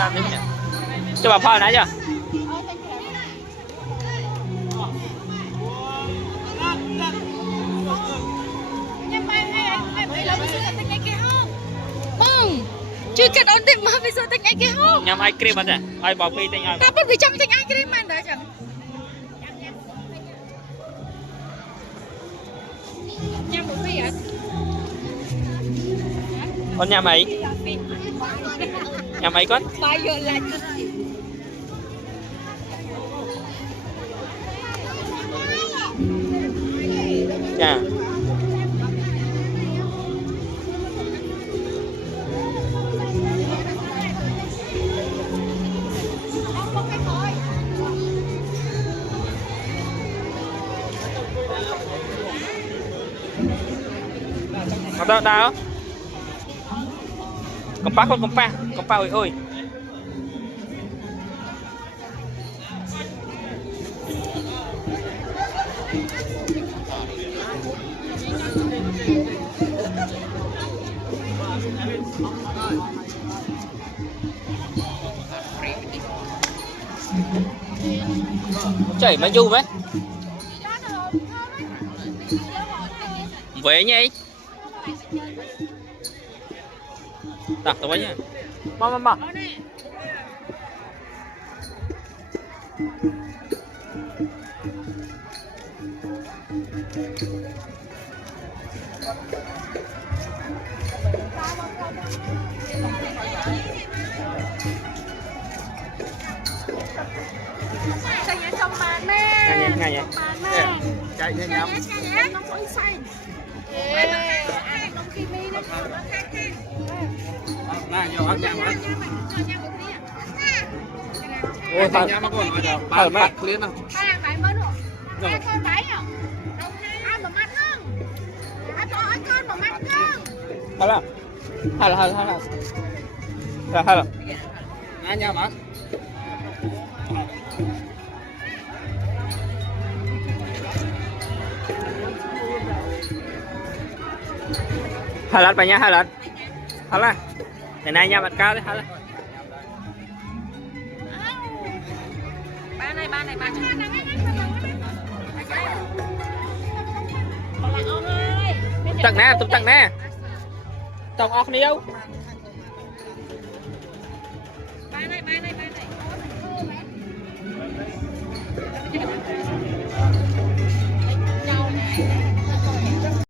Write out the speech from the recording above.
làm gì nhỉ cho bà phao nãy chưa chưa kết ổn định mà bây giờ tình anh kia không nhằm ai cream anh ai bảo phi tình ai ta vẫn bị trong tình anh kia mà đã chẳng nhằm một phi à con nhà mày con bao giờ là chà Ada dah. Kompak oi oi. Chảy mà du mấy. Về nhỉ. Đặt tụi nhá. Mà. Ngay vậy. Chạy nhanh lắm. Ôi thật nhá, mà con nói đâu. Ba mẹ clean không? Ba mới được. Ba con bái không? Ai mà mắt không? Ai cho ai con mà mắt không? Halo. Halo. Ai nha mà. Halat banyak halat. Halat. Cái này nha bạn cao đấy halat. Ba này. Tụm tặng nè. Tổng ọc niêu. Ba này. Chào.